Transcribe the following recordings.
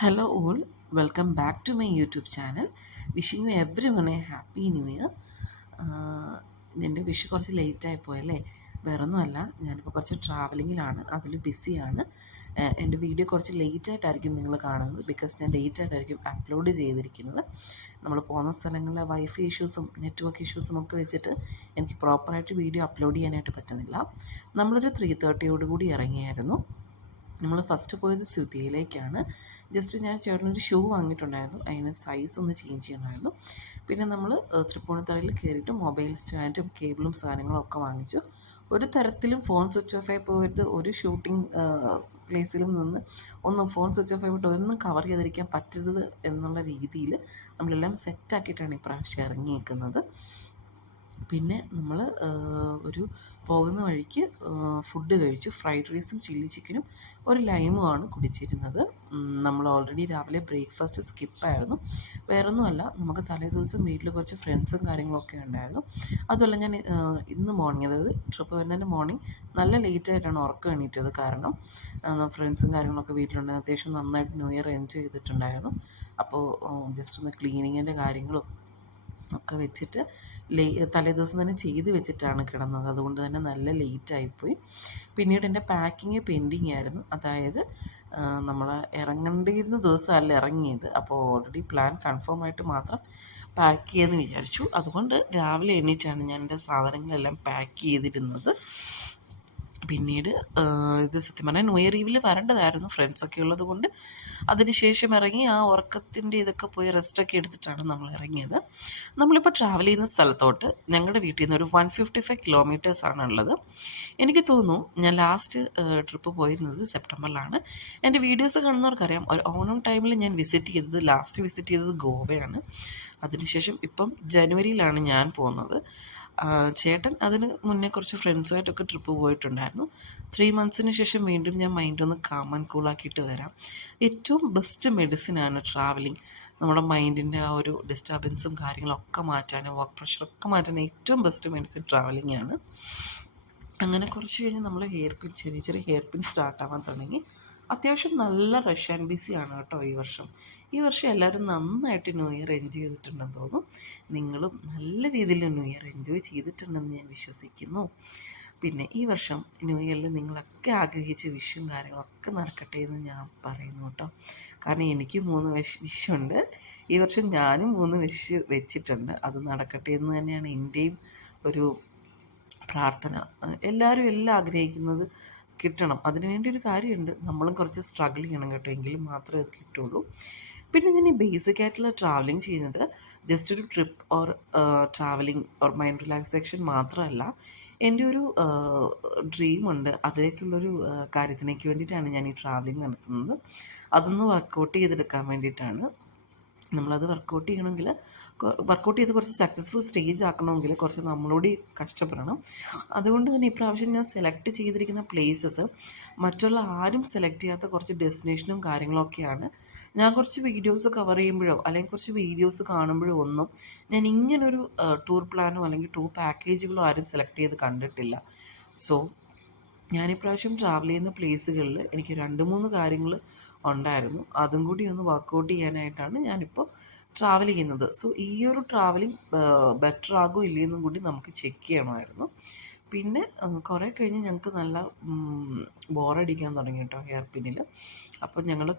Hello all, welcome back to my YouTube channel. Wishing you everyone a happy new year. എൻ്റെ wish കുറച്ച് ലേറ്റായി പോയല്ലേ, വേറൊന്നുമല്ല, ഞാനിപ്പോൾ കുറച്ച് ട്രാവലിങ്ങിലാണ്, അതിൽ ബിസിയാണ്. എൻ്റെ വീഡിയോ കുറച്ച് ലേറ്റായിട്ടായിരിക്കും നിങ്ങൾ കാണുന്നത്, ബിക്കോസ് ഞാൻ ലേറ്റായിട്ടായിരിക്കും അപ്ലോഡ് ചെയ്തിരിക്കുന്നത്. നമ്മൾ പോകുന്ന സ്ഥലങ്ങളിലെ വൈഫൈ ഇഷ്യൂസും നെറ്റ്വർക്ക് ഇഷ്യൂസും ഒക്കെ വെച്ചിട്ട് എനിക്ക് പ്രോപ്പറായിട്ട് വീഡിയോ അപ്ലോഡ് ചെയ്യാനായിട്ട് പറ്റുന്നില്ല. നമ്മളൊരു 3:30 ഇറങ്ങിയായിരുന്നു. നമ്മൾ ഫസ്റ്റ് പോയത് സ്യുതിയിലേക്കാണ്. ജസ്റ്റ് ഞാൻ ചേട്ടനൊരു ഷൂ വാങ്ങിയിട്ടുണ്ടായിരുന്നു, അതിന് സൈസ് ഒന്ന് ചേഞ്ച് ചെയ്യണമായിരുന്നു. പിന്നെ നമ്മൾ തൃപ്പൂണിത്തറയിൽ കയറിയിട്ട് മൊബൈൽ സ്റ്റാൻഡും കേബിളും സാധനങ്ങളും ഒക്കെ വാങ്ങിച്ചു. ഒരു തരത്തിലും ഫോൺ സ്വിച്ച് ഓഫ് ആയി പോയിട്ട് ഒരു ഷൂട്ടിംഗ് പ്ലേസിലും നിന്ന് ഫോൺ സ്വിച്ച് ഓഫ് ആയിട്ട് ഒന്നും കവർ ചെയ്തിരിക്കാൻ പറ്റരുത് എന്നുള്ള രീതിയിൽ നമ്മളെല്ലാം സെറ്റാക്കിയിട്ടാണ് ഇപ്രാവശ്യം ഇറങ്ങിയേക്കുന്നത്. പിന്നെ നമ്മൾ ഒരു പോകുന്ന വഴിക്ക് ഫുഡ് കഴിച്ചു. ഫ്രൈഡ് റൈസും ചില്ലി ചിക്കനും ഒരു ലൈമുമാണ് കുടിച്ചിരുന്നത്. നമ്മൾ ഓൾറെഡി രാവിലെ ബ്രേക്ക്ഫാസ്റ്റ് സ്കിപ്പായിരുന്നു. വേറൊന്നുമല്ല, നമുക്ക് തലേ ദിവസം വീട്ടിൽ കുറച്ച് ഫ്രണ്ട്സും കാര്യങ്ങളൊക്കെ ഉണ്ടായിരുന്നു. അതുമല്ല, ഞാൻ ഇന്ന് മോർണിംഗ്, അതായത് ട്രിപ്പ് വരുന്നതിൻ്റെ മോർണിംഗ് നല്ല ലേറ്റായിട്ടാണ് ഉറക്കം എണീറ്റത്. കാരണം ഫ്രണ്ട്സും കാര്യങ്ങളൊക്കെ വീട്ടിലുണ്ടായിരുന്നു. അത്യാവശ്യം നന്നായിട്ട് ന്യൂ ഇയർ എൻജോയ് ചെയ്തിട്ടുണ്ടായിരുന്നു. അപ്പോൾ ജസ്റ്റ് ഒന്ന് ക്ലീനിങ്ങിൻ്റെ കാര്യങ്ങളും ഒക്കെ വെച്ചിട്ട് തലേ ദിവസം തന്നെ ചെയ്ത് വെച്ചിട്ടാണ് കിടന്നത്. അതുകൊണ്ട് തന്നെ നല്ല ലേറ്റായിപ്പോയി. പിന്നീട് എൻ്റെ പാക്കിങ് പെൻഡിങ് ആയിരുന്നു. അതായത് നമ്മൾ ഇറങ്ങേണ്ടിയിരുന്ന ദിവസമല്ല ഇറങ്ങിയത്. അപ്പോൾ ഓൾറെഡി പ്ലാൻ കൺഫേം ആയിട്ട് മാത്രം പാക്ക് ചെയ്യാമെന്ന് വിചാരിച്ചു. അതുകൊണ്ട് രാവിലെ എണീറ്റാണ് ഞാൻ എൻ്റെ സാധനങ്ങളെല്ലാം പാക്ക് ചെയ്തിരുന്നത്. പിന്നീട് ഇത് സത്യം പറഞ്ഞാൽ ന്യൂ ഇയർ ഈവിൽ വരേണ്ടതായിരുന്നു, ഫ്രണ്ട്സൊക്കെ ഉള്ളത് കൊണ്ട്. അതിനുശേഷം ഇറങ്ങി ആ ഉറക്കത്തിൻ്റെ ഇതൊക്കെ പോയി റെസ്റ്റൊക്കെ എടുത്തിട്ടാണ് നമ്മൾ ഇറങ്ങിയത്. നമ്മളിപ്പോൾ ട്രാവൽ ചെയ്യുന്ന സ്ഥലത്തോട്ട് ഞങ്ങളുടെ വീട്ടിൽ നിന്ന് ഒരു 155 കിലോമീറ്റേഴ്സാണ് ഉള്ളത്. എനിക്ക് തോന്നുന്നു ഞാൻ ലാസ്റ്റ് ട്രിപ്പ് പോയിരുന്നത് സെപ്റ്റംബറിലാണ്. എൻ്റെ വീഡിയോസ് കാണുന്നവർക്കറിയാം, ഒരു ഓണം ടൈമിൽ ഞാൻ ലാസ്റ്റ് വിസിറ്റ് ചെയ്തത് ഗോവയാണ്. അതിനുശേഷം ഇപ്പം ജനുവരിയിലാണ് ഞാൻ പോകുന്നത്. ചേട്ടൻ അതിന് മുന്നേ കുറച്ച് ഫ്രണ്ട്സുമായിട്ടൊക്കെ ട്രിപ്പ് പോയിട്ടുണ്ടായിരുന്നു. 3 മന്ത്സിന് ശേഷം വീണ്ടും ഞാൻ മൈൻഡൊന്ന് കാം ആൻഡ് കൂളാക്കിയിട്ട് വരാം. ഏറ്റവും ബെസ്റ്റ് മെഡിസിനാണ് ട്രാവലിംഗ്. നമ്മുടെ മൈൻഡിൻ്റെ ആ ഒരു ഡിസ്റ്റർബൻസും കാര്യങ്ങളൊക്കെ മാറ്റാനും വർക്ക് പ്രഷറൊക്കെ മാറ്റാൻ ഏറ്റവും ബെസ്റ്റ് മെഡിസിൻ ട്രാവലിംഗ് ആണ്. അങ്ങനെ കുറച്ച് കഴിഞ്ഞ് നമ്മൾ ചെറിയ ചെറിയ ഹെയർ പിൻ സ്റ്റാർട്ടാവാൻ തുടങ്ങി. അത്യാവശ്യം നല്ല റഷ് ആൻഡ് ബിസി ആണ് കേട്ടോ ഈ വർഷം. എല്ലാവരും നന്നായിട്ട് ന്യൂ ഇയർ എൻജോയ് ചെയ്തിട്ടുണ്ടെന്ന് തോന്നുന്നു. നിങ്ങളും നല്ല രീതിയിൽ ന്യൂ ഇയർ എൻജോയ് ചെയ്തിട്ടുണ്ടെന്ന് ഞാൻ വിശ്വസിക്കുന്നു. പിന്നെ ഈ വർഷം ന്യൂ ഇയറിൽ നിങ്ങളൊക്കെ ആഗ്രഹിച്ച വിഷും കാര്യങ്ങളൊക്കെ നടക്കട്ടെ എന്ന് ഞാൻ പറയുന്നു കേട്ടോ. കാരണം എനിക്ക് 3 വിഷുണ്ട്. ഈ വർഷം ഞാനും 3 വിഷ് വെച്ചിട്ടുണ്ട്. അത് നടക്കട്ടെ എന്ന് തന്നെയാണ് എൻ്റെയും ഒരു പ്രാർത്ഥന. എല്ലാവരും എല്ലാം ആഗ്രഹിക്കുന്നത് കിട്ടണം. അതിനുവേണ്ടി ഒരു കാര്യമുണ്ട്, നമ്മളും കുറച്ച് സ്ട്രഗിൾ ചെയ്യണം കേട്ടോ, എങ്കിലും മാത്രമേ അത് കിട്ടുള്ളൂ. പിന്നെ ഞാൻ ഈ ബേസിക് ആയിട്ടുള്ള ട്രാവലിംഗ് ചെയ്യുന്നത് ജസ്റ്റ് ഒരു trip or travelling or mind relaxation മാത്രമല്ല, എൻ്റെ ഒരു ഡ്രീമുണ്ട്. അതിലേക്കുള്ളൊരു കാര്യത്തിനേക്ക് വേണ്ടിയിട്ടാണ് ഞാൻ ഈ ട്രാവലിംഗ് നടത്തുന്നത്. അതൊന്ന് വർക്കൗട്ട് ചെയ്തെടുക്കാൻ വേണ്ടിയിട്ടാണ്. നമ്മളത് വർക്കൗട്ട് ചെയ്ത് കുറച്ച് സക്സസ്ഫുൾ സ്റ്റേജ് ആക്കണമെങ്കിൽ കുറച്ച് നമ്മളോട് കഷ്ടപ്പെടണം. അതുകൊണ്ട് തന്നെ ഇപ്രാവശ്യം ഞാൻ സെലക്ട് ചെയ്തിരിക്കുന്ന പ്ലേസസ് മറ്റുള്ള ആരും സെലക്ട് ചെയ്യാത്ത കുറച്ച് ഡെസ്റ്റിനേഷനും കാര്യങ്ങളൊക്കെയാണ്. ഞാൻ കുറച്ച് വീഡിയോസ് കവർ ചെയ്യുമ്പോഴോ അല്ലെങ്കിൽ കുറച്ച് വീഡിയോസ് കാണുമ്പോഴോ ഒന്നും ഞാൻ ഇങ്ങനൊരു ടൂർ പ്ലാനോ അല്ലെങ്കിൽ ടൂർ പാക്കേജുകളോ ആരും സെലക്ട് ചെയ്ത് കണ്ടിട്ടില്ല. സോ ഞാനിപ്രാവശ്യം ട്രാവൽ ചെയ്യുന്ന പ്ലേസുകളിൽ എനിക്ക് 2-3 കാര്യങ്ങൾ ഉണ്ടായിരുന്നു. അതും കൂടി ഒന്ന് വർക്കൗട്ട് ചെയ്യാനായിട്ടാണ് ഞാനിപ്പോൾ ട്രാവൽ ചെയ്യുന്നത്. സോ ഈ ഒരു ട്രാവലിംഗ് ബെറ്റർ ആകുമോ ഇല്ലയെന്നും കൂടി നമുക്ക് ചെക്ക് ചെയ്യണമായിരുന്നു. പിന്നെ കുറേ കഴിഞ്ഞ് ഞങ്ങൾക്ക് നല്ല ബോറടിക്കാൻ തുടങ്ങി കേട്ടോ ഹെയർ പിന്നിൽ. അപ്പോൾ ഞങ്ങൾ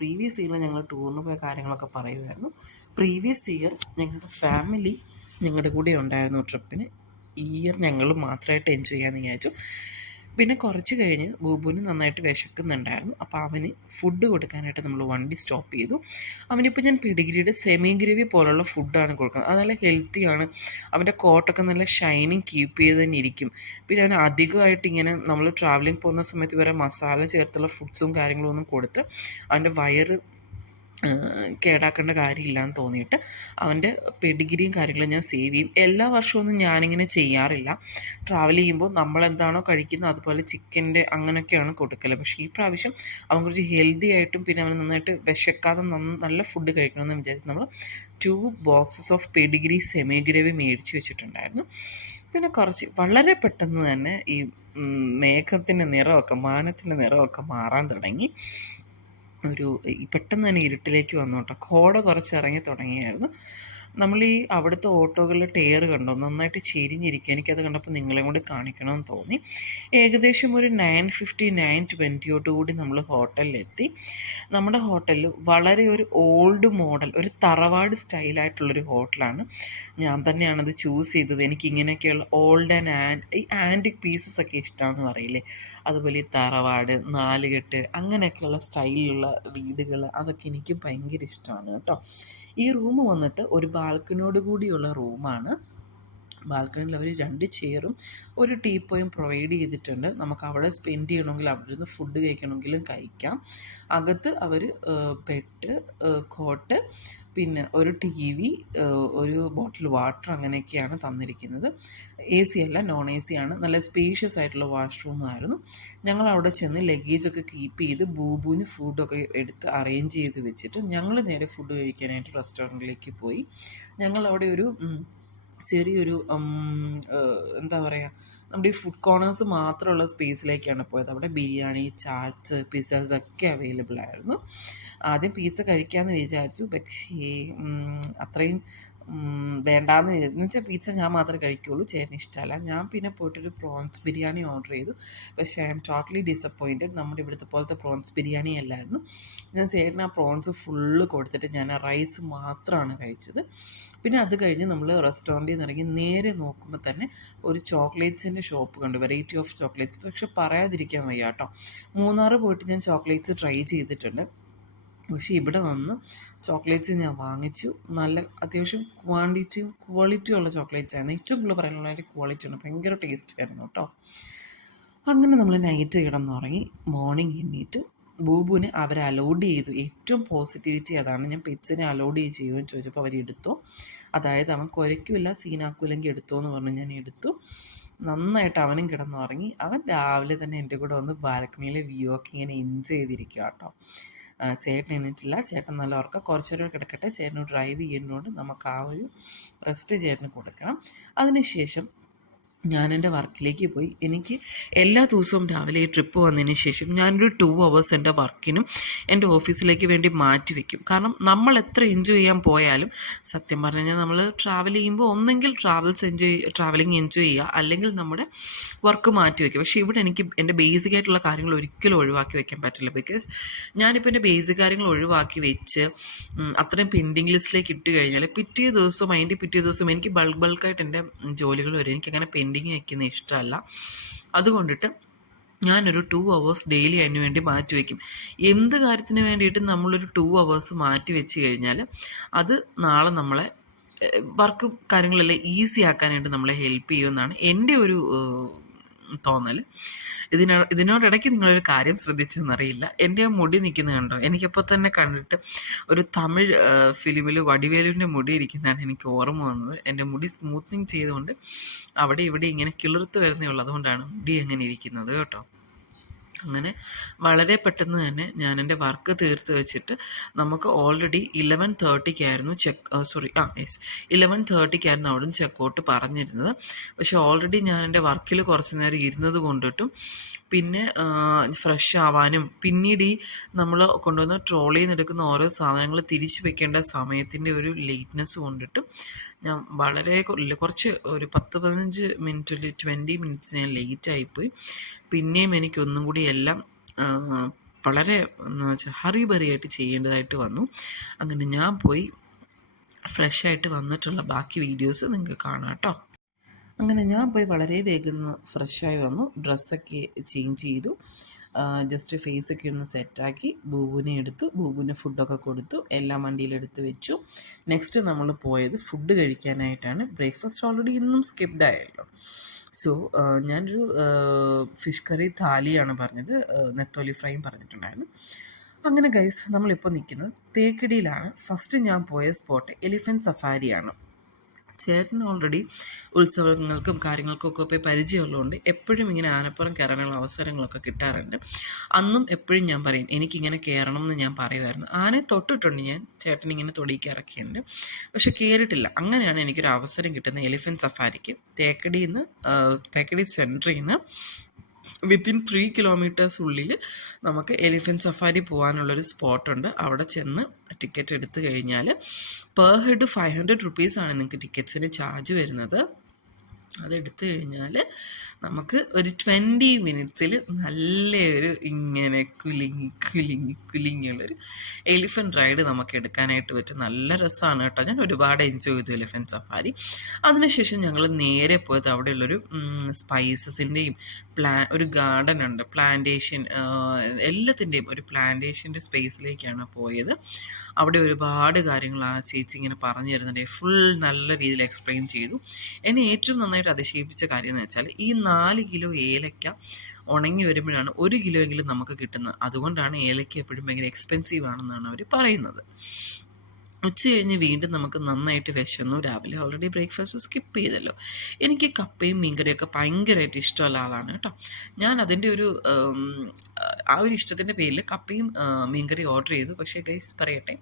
പ്രീവിയസ് ഇയറിൽ ഞങ്ങൾ ടൂറിന് പോയ കാര്യങ്ങളൊക്കെ പറയുമായിരുന്നു. പ്രീവിയസ് ഇയർ ഞങ്ങളുടെ ഫാമിലി ഞങ്ങളുടെ കൂടെ ഉണ്ടായിരുന്നു ട്രിപ്പിന്. ഈ ഇയർ ഞങ്ങൾ മാത്രമായിട്ട് എൻജോയ് ചെയ്യാമെന്ന് വിചാരിച്ചു. പിന്നെ കുറച്ച് കഴിഞ്ഞ് ബൂബുവിന് നന്നായിട്ട് വിശക്കുന്നുണ്ടായിരുന്നു. അപ്പോൾ അവന് ഫുഡ് കൊടുക്കാനായിട്ട് നമ്മൾ വണ്ടി സ്റ്റോപ്പ് ചെയ്തു. അവനിപ്പോൾ ഞാൻ പെഡിഗ്രിയുടെ സെമി ഗ്രേവി പോലുള്ള ഫുഡാണ് കൊടുക്കുന്നത്. അത് നല്ല ഹെൽത്തിയാണ്. അവൻ്റെ കോട്ടൊക്കെ നല്ല ഷൈനിങ് കീപ്പ് ചെയ്ത് തന്നെ ഇരിക്കും. പിന്നെ അവന് അധികമായിട്ട് ഇങ്ങനെ നമ്മൾ ട്രാവലിംഗ് പോകുന്ന സമയത്ത് വേറെ മസാല ചേർത്തുള്ള ഫുഡ്സും കാര്യങ്ങളും ഒന്നും കൊടുത്ത് അവൻ്റെ വയറ് കേടാക്കേണ്ട കാര്യമില്ലയെന്ന് തോന്നിയിട്ട് അവൻ്റെ പെഡിഗ്രിയും കാര്യങ്ങളും ഞാൻ സേവ് ചെയ്യും. എല്ലാ വർഷമൊന്നും ഞാനിങ്ങനെ ചെയ്യാറില്ല. ട്രാവൽ ചെയ്യുമ്പോൾ നമ്മളെന്താണോ കഴിക്കുന്നത് അതുപോലെ ചിക്കൻ്റെ അങ്ങനെയൊക്കെയാണ് കൊടുക്കൽ. പക്ഷേ ഈ പ്രാവശ്യം അവൻ കുറച്ച് ഹെൽത്തി ആയിട്ടും പിന്നെ അവന് നന്നായിട്ട് വിശക്കാതെ നല്ല ഫുഡ് കഴിക്കണമെന്ന് വിചാരിച്ച് നമ്മൾ 2 boxes of Pedigree semi gravy മേടിച്ച് വെച്ചിട്ടുണ്ടായിരുന്നു. പിന്നെ കുറച്ച് വളരെ പെട്ടെന്ന് തന്നെ ഈ മേഘത്തിൻ്റെ നിറമൊക്കെ മാനത്തിൻ്റെ നിറമൊക്കെ മാറാൻ തുടങ്ങി. പെട്ടെന്ന് തന്നെ ഇരുട്ടിലേക്ക് വന്നു കേട്ടോ. കോട കുറച്ച് ഇറങ്ങി തുടങ്ങിയായിരുന്നു. നമ്മൾ ഈ അവിടുത്തെ ഓട്ടോകളിലെ ടയർ കണ്ടോ, നന്നായിട്ട് ചെരിഞ്ഞിരിക്കുക. എനിക്കത് കണ്ടപ്പോൾ നിങ്ങളെയും കൂടി കാണിക്കണമെന്ന് തോന്നി. ഏകദേശം ഒരു 9:50 9:20 നമ്മൾ ഹോട്ടലിലെത്തി. നമ്മുടെ ഹോട്ടലിൽ വളരെ ഒരു ഓൾഡ് മോഡൽ, ഒരു തറവാട് സ്റ്റൈലായിട്ടുള്ളൊരു ഹോട്ടലാണ്. ഞാൻ തന്നെയാണത് ചൂസ് ചെയ്തത്. എനിക്ക് ഇങ്ങനെയൊക്കെയുള്ള ഓൾഡ് ഈ ആൻറ്റിക് പീസസ് ഒക്കെ ഇഷ്ടമാണെന്ന് പറയില്ലേ, അതുപോലെ ഈ തറവാട്, നാലുകെട്ട്, അങ്ങനെയൊക്കെയുള്ള സ്റ്റൈലിലുള്ള വീടുകൾ, അതൊക്കെ എനിക്ക് ഭയങ്കര ഇഷ്ടമാണ് കേട്ടോ. ഈ റൂം വന്നിട്ട് ഒരു ബാൽക്കണിയോട് കൂടിയുള്ള റൂമാണ്. ബാൽക്കണിയിൽ അവർ 2 ചെയറും ഒരു ടീപ്പോയും പ്രൊവൈഡ് ചെയ്തിട്ടുണ്ട്. നമുക്ക് അവിടെ സ്പെൻഡ് ചെയ്യണമെങ്കിൽ അവിടെ നിന്ന് ഫുഡ് കഴിക്കണമെങ്കിലും കഴിക്കാം. അകത്ത് അവർ ബെഡ്, കോട്ട്, പിന്നെ ഒരു TV, ഒരു ബോട്ടിൽ വാട്ടർ, അങ്ങനെയൊക്കെയാണ് തന്നിരിക്കുന്നത്. AC അല്ല, നോൺ AC ആണ്. നല്ല സ്പേഷ്യസ് ആയിട്ടുള്ള വാഷ്റൂമായിരുന്നു. ഞങ്ങൾ അവിടെ ചെന്ന് ലഗേജൊക്കെ കീപ്പ് ചെയ്ത് ബൂബുവിന് ഫുഡൊക്കെ എടുത്ത് അറേഞ്ച് ചെയ്ത് വെച്ചിട്ട് ഞങ്ങൾ നേരെ ഫുഡ് കഴിക്കാനായിട്ട് റെസ്റ്റോറൻറ്റിലേക്ക് പോയി. ഞങ്ങളവിടെ ഒരു ചെറിയൊരു എന്താ പറയുക, നമ്മുടെ ഈ ഫുഡ് കോർണേഴ്സ് മാത്രമുള്ള സ്പേസിലേക്കാണ് പോയത്. അവിടെ ബിരിയാണി, ചാറ്റ്സ്, പിസ്സാസ് ഒക്കെ അവൈലബിൾ ആയിരുന്നു. ആദ്യം പിസ്സ കഴിക്കാമെന്ന് വിചാരിച്ചു, പക്ഷേ അത്രയും വേണ്ടാന്ന് വിചാരിച്ചു. എന്ന് വെച്ചാൽ പിസ്സ ഞാൻ മാത്രമേ കഴിക്കുകയുള്ളൂ, ചേട്ടന് ഇഷ്ടമല്ല. ഞാൻ പിന്നെ പോയിട്ടൊരു പ്രോൺസ് ബിരിയാണി ഓർഡർ ചെയ്തു. പക്ഷേ ഐ എം ടോട്ടലി ഡിസപ്പോയിൻറ്റഡ്. നമ്മുടെ ഇവിടുത്തെ പോലത്തെ പ്രോൺസ് ബിരിയാണി അല്ലായിരുന്നു. ഞാൻ ചേട്ടന് ആ പ്രോൺസ് ഫുള്ള് കൊടുത്തിട്ട് ഞാൻ ആ റൈസ് മാത്രമാണ് കഴിച്ചത്. പിന്നെ അത് കഴിഞ്ഞ് നമ്മൾ റെസ്റ്റോറൻറ്റിൽ നിന്ന് ഇറങ്ങി നേരെ നോക്കുമ്പോൾ തന്നെ ഒരു ചോക്ലേറ്റ്സിൻ്റെ ഷോപ്പ് കണ്ടു, വെറൈറ്റി ഓഫ് ചോക്ലേറ്റ്സ്. പക്ഷെ പറയാതിരിക്കാൻ വയ്യ കേട്ടോ. മൂന്നാർ പോയിട്ട് ഞാൻ ചോക്ലേറ്റ്സ് ട്രൈ ചെയ്തിട്ടുണ്ട്, പക്ഷേ ഇവിടെ വന്ന് ചോക്ലേറ്റ്സ് ഞാൻ വാങ്ങിച്ചു. നല്ല അത്യാവശ്യം ക്വാണ്ടിറ്റിയും ക്വാളിറ്റിയും ഉള്ള ചോക്ലേറ്റ്സ് ആയിരുന്നു. ഏറ്റവും കൂടുതൽ പറയാനുള്ള ക്വാളിറ്റിയാണ്, ഭയങ്കര ടേസ്റ്റ് ആയിരുന്നു കേട്ടോ. അങ്ങനെ നമ്മൾ നൈറ്റ് കിടന്നുറങ്ങി. മോർണിംഗ് എണ്ണീറ്റ് ബൂബുവിനെ അവർ അലോഡ് ചെയ്തു. ഏറ്റവും പോസിറ്റിവിറ്റി അതാണ്. ഞാൻ പെറ്റ്സിനെ അലോഡ് ചെയ്യുമെന്ന് ചോദിച്ചപ്പോൾ അവരെടുത്തു. അതായത് അവൻ കുരയ്ക്കില്ല, സീനാക്കൂലെങ്കിൽ എടുത്തോ എന്ന് പറഞ്ഞ് ഞാൻ എടുത്തു. നന്നായിട്ട് അവനും കിടന്നുറങ്ങി. അവൻ രാവിലെ തന്നെ എൻ്റെ കൂടെ വന്ന് ബാൽക്കണിയിലെ വ്യൂ ഒക്കെ ഇങ്ങനെ എൻജോയ് ചെയ്തിരിക്കുക കേട്ടോ. ചേട്ടൻ എണീറ്റില്ല, ചേട്ടൻ നല്ല ഉറക്കം. കുറച്ചൊരു കിടക്കട്ടെ, ചേട്ടന് ഡ്രൈവ് ചെയ്യുന്നതുകൊണ്ട് നമുക്ക് ആ ഒരു റെസ്റ്റ് ചേട്ടന് കൊടുക്കണം. അതിനുശേഷം ഞാൻ എൻ്റെ വർക്കിലേക്ക് പോയി. എനിക്ക് എല്ലാ ദിവസവും രാവിലെ ഈ ട്രിപ്പ് വന്നതിന് ശേഷം ഞാനൊരു 2 hours എൻ്റെ വർക്കിനും എൻ്റെ ഓഫീസിലേക്ക് വേണ്ടി മാറ്റി വയ്ക്കും. കാരണം നമ്മൾ എത്ര എൻജോയ് ചെയ്യാൻ പോയാലും സത്യം പറഞ്ഞു കഴിഞ്ഞാൽ നമ്മൾ ട്രാവൽ ചെയ്യുമ്പോൾ ഒന്നെങ്കിൽ ട്രാവലിംഗ് എൻജോയ് ചെയ്യുക, അല്ലെങ്കിൽ നമ്മുടെ വർക്ക് മാറ്റി വയ്ക്കുക. പക്ഷേ ഇവിടെ എനിക്ക് എൻ്റെ ബേസിക് ആയിട്ടുള്ള കാര്യങ്ങൾ ഒരിക്കലും ഒഴിവാക്കി വയ്ക്കാൻ പറ്റില്ല. ബിക്കോസ് ഞാനിപ്പോൾ എൻ്റെ ബേസിക് കാര്യങ്ങൾ ഒഴിവാക്കി വെച്ച് അത്രയും പെൻഡിങ് ലിസ്റ്റിലേക്ക് ഇട്ട് കഴിഞ്ഞാൽ പിറ്റേ ദിവസം എനിക്ക് ബൾക്കായിട്ട് എൻ്റെ ജോലികൾ വരും. എനിക്കങ്ങനെ പെൻഡിങ് വയ്ക്കുന്ന ഇഷ്ടമല്ല. അതുകൊണ്ടിട്ട് ഞാനൊരു 2 hours ഡെയിലി അതിന് വേണ്ടി മാറ്റി വയ്ക്കും. എന്ത് കാര്യത്തിന് വേണ്ടിയിട്ട് നമ്മളൊരു 2 hours മാറ്റി വെച്ച് കഴിഞ്ഞാൽ അത് നാളെ നമ്മളെ വർക്ക് കാര്യങ്ങളെല്ലാം ഈസി ആക്കാനായിട്ട് നമ്മളെ ഹെൽപ്പ് ചെയ്യുമെന്നാണ് എൻ്റെ ഒരു തോന്നൽ. ഇതിനോടിടയ്ക്ക് നിങ്ങളൊരു കാര്യം ശ്രദ്ധിച്ചെന്നറിയില്ല, എൻ്റെ ആ മുടി നിൽക്കുന്നത് കണ്ടോ? എനിക്കപ്പോൾ തന്നെ കണ്ടിട്ട് ഒരു തമിഴ് ഫിലിമിൽ വടിവേലുവിൻ്റെ മുടി ഇരിക്കുന്നതാണ് എനിക്ക് ഓർമ്മ വന്നത്. എൻ്റെ മുടി സ്മൂത്തിങ് ചെയ്തുകൊണ്ട് അവിടെ ഇവിടെ ഇങ്ങനെ കിളിർത്ത് വരുന്നേ ഉള്ളൂ, അതുകൊണ്ടാണ് മുടി അങ്ങനെ ഇരിക്കുന്നത് കേട്ടോ. അങ്ങനെ വളരെ പെട്ടെന്ന് തന്നെ ഞാൻ എൻ്റെ വർക്ക് തീർത്ത് വെച്ചിട്ട് നമുക്ക് ഓൾറെഡി 11:30 11:30 അവിടെ നിന്ന് ചെക്കൗട്ട് പറഞ്ഞിരുന്നത്. പക്ഷെ ഓൾറെഡി ഞാൻ എൻ്റെ വർക്കിൽ കുറച്ച് നേരം ഇരുന്നത് കൊണ്ടിട്ടും പിന്നെ ഫ്രഷ് ആവാനും പിന്നീട് ഈ നമ്മൾ കൊണ്ടുവന്ന ട്രോളിയിൽ നിന്ന് എടുക്കുന്ന ഓരോ സാധനങ്ങൾ തിരിച്ചു വെക്കേണ്ട സമയത്തിൻ്റെ ഒരു ലേറ്റ്നെസ് കൊണ്ടിട്ടും ഞാൻ വളരെ കുറച്ച് ഒരു 10-15 മിനിറ്റ് 20 മിനിറ്റ്സ് ഞാൻ ലേറ്റായിപ്പോയി. പിന്നെയും എനിക്കൊന്നും കൂടി എല്ലാം വളരെ എന്ന് വെച്ചാൽ ഹറിബറിയായിട്ട് ചെയ്യേണ്ടതായിട്ട് വന്നു. അങ്ങനെ ഞാൻ പോയി ഫ്രഷായിട്ട് വന്നിട്ടുള്ള ബാക്കി വീഡിയോസ് നിങ്ങൾക്ക് കാണാം കേട്ടോ. അങ്ങനെ ഞാൻ പോയി വളരെ വേഗം ഫ്രഷായി വന്നു, ഡ്രസ്സൊക്കെ ചേഞ്ച് ചെയ്തു, ജസ്റ്റ് ഫേസൊക്കെ ഒന്ന് സെറ്റാക്കി ബൂബുവിനെ എടുത്തു, ബൂബുവിന് ഫുഡൊക്കെ കൊടുത്തു, എല്ലാം വണ്ടിയിലെടുത്ത് വെച്ചു. നെക്സ്റ്റ് നമ്മൾ പോയത് ഫുഡ് കഴിക്കാനായിട്ടാണ്. ബ്രേക്ക്ഫാസ്റ്റ് ഓൾറെഡി ഇന്നും സ്കിപ്ഡ് ആയല്ലോ. സോ ഞാനൊരു ഫിഷ് കറി താലിയാണ് പറഞ്ഞത്, നെത്തോലി ഫ്രൈയും പറഞ്ഞിട്ടുണ്ടായിരുന്നു. അങ്ങനെ ഗൈസ് നമ്മളിപ്പോൾ നിൽക്കുന്നത് തേക്കടിയിലാണ്. ഫസ്റ്റ് ഞാൻ പോയ സ്പോട്ട് എലിഫൻറ്റ് സഫാരിയാണ്. ചേട്ടൻ ഓൾറെഡി ഉത്സവങ്ങൾക്കും കാര്യങ്ങൾക്കൊക്കെ പോയി പരിചയമുള്ളതുകൊണ്ട് എപ്പോഴും ഇങ്ങനെ ആനപ്പുറം കയറാനുള്ള അവസരങ്ങളൊക്കെ കിട്ടാറുണ്ട്. അന്നും എപ്പോഴും ഞാൻ പറയും എനിക്കിങ്ങനെ കയറണം എന്ന് ഞാൻ പറയുമായിരുന്നു. ആനയെ തൊട്ടിട്ടുണ്ട് ഞാൻ, ചേട്ടൻ ഇങ്ങനെ തൊടിക്ക് ഇറക്കിയിട്ടുണ്ട്, പക്ഷെ കയറിയിട്ടില്ല. അങ്ങനെയാണ് എനിക്കൊരു അവസരം കിട്ടുന്നത് എലിഫൻറ്റ് സഫാരിക്ക്. തേക്കടി സെൻറ്ററിൽ നിന്ന് വിത്തിൻ 3 കിലോമീറ്റേഴ്സ് ഉള്ളിൽ നമുക്ക് എലിഫൻറ്റ് സഫാരി പോകാനുള്ളൊരു സ്പോട്ടുണ്ട്. അവിടെ ചെന്ന് ടിക്കറ്റ് എടുത്തു കഴിഞ്ഞാൽ പെർ ഹെഡ് 500 റുപ്പീസാണ് നിങ്ങൾക്ക് ടിക്കറ്റ്സിന് ചാർജ് വരുന്നത്. അതെടുത്തു കഴിഞ്ഞാൽ നമുക്ക് ഒരു 20 മിനിറ്റ്സിൽ നല്ലൊരു ഇങ്ങനെ കുലുങ്ങിയുള്ളൊരു എലിഫൻറ്റ് റൈഡ് നമുക്ക് എടുക്കാനായിട്ട് പറ്റും. നല്ല രസമാണ് കേട്ടോ. ഞാൻ ഒരുപാട് എൻജോയ് ചെയ്തു എലിഫൻറ്റ് സഫാരി. അതിനുശേഷം ഞങ്ങൾ നേരെ പോയത് അവിടെയുള്ളൊരു സ്പൈസസിൻ്റെയും ഒരു ഗാർഡൻ ഉണ്ട്, പ്ലാന്റേഷൻ, എല്ലാത്തിൻ്റെയും ഒരു പ്ലാന്റേഷൻ്റെ സ്പേസിലേക്കാണ് പോയത്. അവിടെ ഒരുപാട് കാര്യങ്ങൾ ആ ചേച്ചി ഇങ്ങനെ പറഞ്ഞു തരുന്നുണ്ട്. ഫുൾ നല്ല രീതിയിൽ എക്സ്പ്ലെയിൻ ചെയ്തു. എന്നെ ഏറ്റവും നന്നായിട്ട് അതിശയിപ്പിച്ച കാര്യം എന്ന് വെച്ചാൽ ഈ 4 കിലോ ഏലക്ക ഉണങ്ങി വരുമ്പോഴാണ് 1 കിലോ എങ്കിലും നമുക്ക് കിട്ടുന്നത്. അതുകൊണ്ടാണ് ഏലക്ക എപ്പോഴും ഭയങ്കര എക്സ്പെൻസീവ് ആണെന്നാണ് അവർ പറയുന്നത്. ഉച്ച കഴിഞ്ഞ് വീണ്ടും നമുക്ക് നന്നായിട്ട് വിശന്നു. രാവിലെ ഓൾറെഡി ബ്രേക്ക്ഫാസ്റ്റ് സ്കിപ്പ് ചെയ്തല്ലോ. എനിക്ക് കപ്പയും മീൻകറിയൊക്കെ ഭയങ്കരമായിട്ട് ഇഷ്ടമുള്ള ആളാണ് കേട്ടോ. ഞാൻ അതിൻ്റെ ആ ഒരു ഇഷ്ടത്തിൻ്റെ പേരിൽ കപ്പയും മീൻകറി ഓർഡർ ചെയ്തു. പക്ഷേ ഗൈസ് പറയട്ടെ,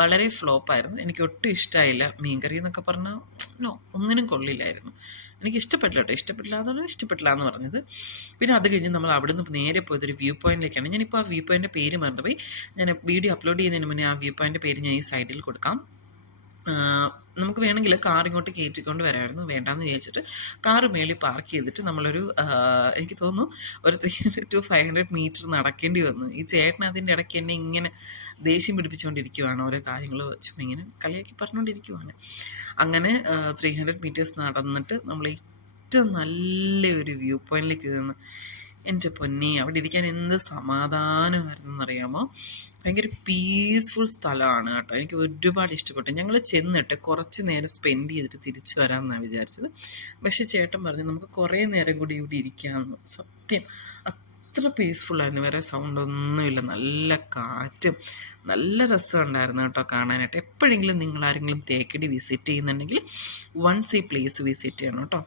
വളരെ ഫ്ലോപ്പായിരുന്നു. എനിക്ക് ഒട്ടും ഇഷ്ടമായില്ല. മീൻകറി എന്നൊക്കെ പറഞ്ഞാൽ ഒന്നിനും കൊള്ളില്ലായിരുന്നു. എനിക്ക് ഇഷ്ടപ്പെട്ടില്ല കേട്ടോ. ഇഷ്ടപ്പെട്ടില്ല എന്ന് പറഞ്ഞത്. പിന്നെ അത് കഴിഞ്ഞ് നമ്മൾ അവിടെ നിന്ന് നേരെ പോയതൊരു വ്യൂ പോയിന്റിലേക്കാണ്. ഞാനിപ്പോൾ ആ വ്യൂ പോയിൻ്റെ പേര് മറന്നുപോയി. ഞാൻ വീഡിയോ അപ്ലോഡ് ചെയ്യുന്നതിന് മുന്നേ ആ വ്യൂ പോയിൻ്റെ പേര് ഞാൻ ഈ സൈഡിൽ കൊടുക്കാം. നമുക്ക് വേണമെങ്കിൽ കാർ ഇങ്ങോട്ട് കയറ്റിക്കൊണ്ട് വരാമായിരുന്നു. വേണ്ടാന്ന് വിചാരിച്ചിട്ട് കാറ് മേളിൽ പാർക്ക് ചെയ്തിട്ട് നമ്മളൊരു എനിക്ക് തോന്നുന്നു ഒരു 300 to 500 മീറ്റർ നടക്കേണ്ടി വന്നു. ഈ ചേട്ടൻ അതിൻ്റെ ഇടയ്ക്ക് എന്നെ ഇങ്ങനെ ദേഷ്യം പിടിപ്പിച്ചുകൊണ്ടിരിക്കുവാണ്. ഓരോ കാര്യങ്ങൾ ചുമ്മാ ഇങ്ങനെ കളിയാക്കി പറഞ്ഞുകൊണ്ടിരിക്കുവാണ്. അങ്ങനെ 300 മീറ്റേഴ്സ് നടന്നിട്ട് നമ്മൾ ഏറ്റവും നല്ലൊരു വ്യൂ പോയിന്റിലേക്ക് വരുന്നു. എൻ്റെ പൊന്നെ, അവിടെ ഇരിക്കാൻ എന്ത് സമാധാനമായിരുന്നു എന്നറിയാമോ. ഭയങ്കര പീസ്ഫുൾ സ്ഥലമാണ് കേട്ടോ. എനിക്ക് ഒരുപാട് ഇഷ്ടപ്പെട്ടു. ഞങ്ങൾ ചെന്നിട്ട് കുറച്ച് നേരം സ്പെൻഡ് ചെയ്തിട്ട് തിരിച്ചു വരാമെന്നാണ് വിചാരിച്ചത്. പക്ഷേ ചേട്ടൻ പറഞ്ഞു നമുക്ക് കുറേ നേരം കൂടി ഇവിടെ ഇരിക്കാമെന്ന്. സത്യം അത്ര പീസ്ഫുള്ളായിരുന്നു. വേറെ സൗണ്ടൊന്നുമില്ല, നല്ല കാറ്റും, നല്ല രസമുണ്ടായിരുന്നു കേട്ടോ കാണാനായിട്ട്. എപ്പോഴെങ്കിലും നിങ്ങളാരെങ്കിലും തേക്കടി വിസിറ്റ് ചെയ്യുന്നുണ്ടെങ്കിൽ വൺസ് ഈ പ്ലേസ് വിസിറ്റ് ചെയ്യണം കേട്ടോ.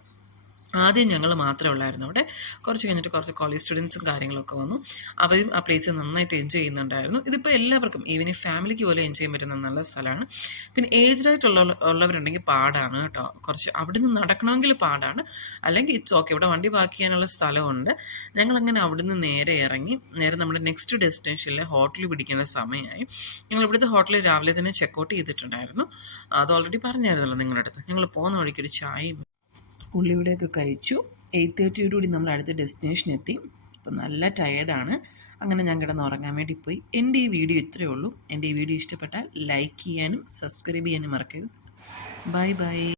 ആദ്യം ഞങ്ങൾ മാത്രമേ ഉള്ളായിരുന്നു അവിടെ. കുറച്ച് കഴിഞ്ഞിട്ട് കുറച്ച് കോളേജ് സ്റ്റുഡൻസും കാര്യങ്ങളൊക്കെ വന്നു. അവരും ആ പ്ലേസ് നന്നായിട്ട് എൻജോയ് ചെയ്യുന്നുണ്ടായിരുന്നു. ഇതിപ്പോൾ എല്ലാവർക്കും, ഈവൻ ഈ ഫാമിലിക്ക് പോലെ എൻജോയ് ചെയ്യാൻ പറ്റുന്ന നല്ല സ്ഥലമാണ്. പിന്നെ ഉള്ളവരുണ്ടെങ്കിൽ പാടാണ് കേട്ടോ. കുറച്ച് അവിടെ നിന്ന് നടക്കണമെങ്കിൽ പാടാണ്, അല്ലെങ്കിൽ ഇറ്റ്സ് ഓക്കെ. ഇവിടെ വണ്ടി പാർക്ക് ചെയ്യാനുള്ള സ്ഥലമുണ്ട്. ഞങ്ങളങ്ങനെ അവിടെ നിന്ന് നേരെ ഇറങ്ങി നേരെ നമ്മുടെ നെക്സ്റ്റ് ഡെസ്റ്റിനേഷനിലെ ഹോട്ടലിൽ പിടിക്കേണ്ട സമയമായി. ഞങ്ങൾ ഇവിടുത്തെ ഹോട്ടലിൽ രാവിലെ തന്നെ ചെക്കൗട്ട് ചെയ്തിട്ടുണ്ടായിരുന്നു. അത് ഓൾറെഡി പറഞ്ഞായിരുന്നല്ലോ നിങ്ങളുടെ അടുത്ത്. ഞങ്ങൾ പോകുന്ന വഴിക്കൊരു ചായയും ഉള്ളിവിടെയൊക്കെ കഴിച്ചു. 8:30 നമ്മൾ അടുത്ത ഡെസ്റ്റിനേഷൻ എത്തി. അപ്പം നല്ല ടയേർഡാണ്. അങ്ങനെ ഞാൻ കിടന്ന് ഉറങ്ങാൻ വേണ്ടി പോയി. എൻ്റെ ഈ വീഡിയോ ഇത്രയേ ഉള്ളൂ. എൻ്റെ ഈ വീഡിയോ ഇഷ്ടപ്പെട്ടാൽ ലൈക്ക് ചെയ്യാനും സബ്സ്ക്രൈബ് ചെയ്യാനും മറക്കരുത്. Bye bye.